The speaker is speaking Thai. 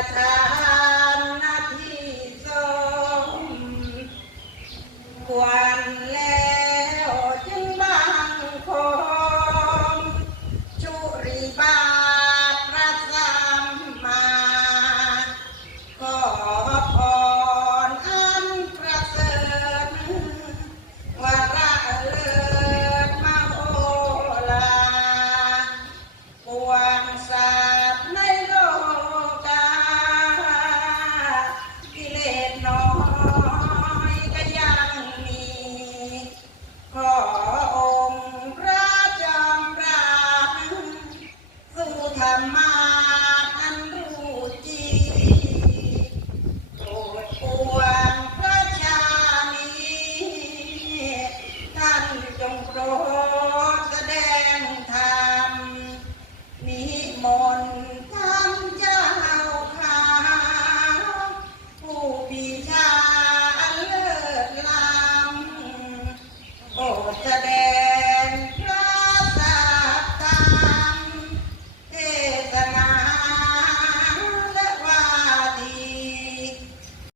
ประดิษฐานนาที่ทรงควร Mama.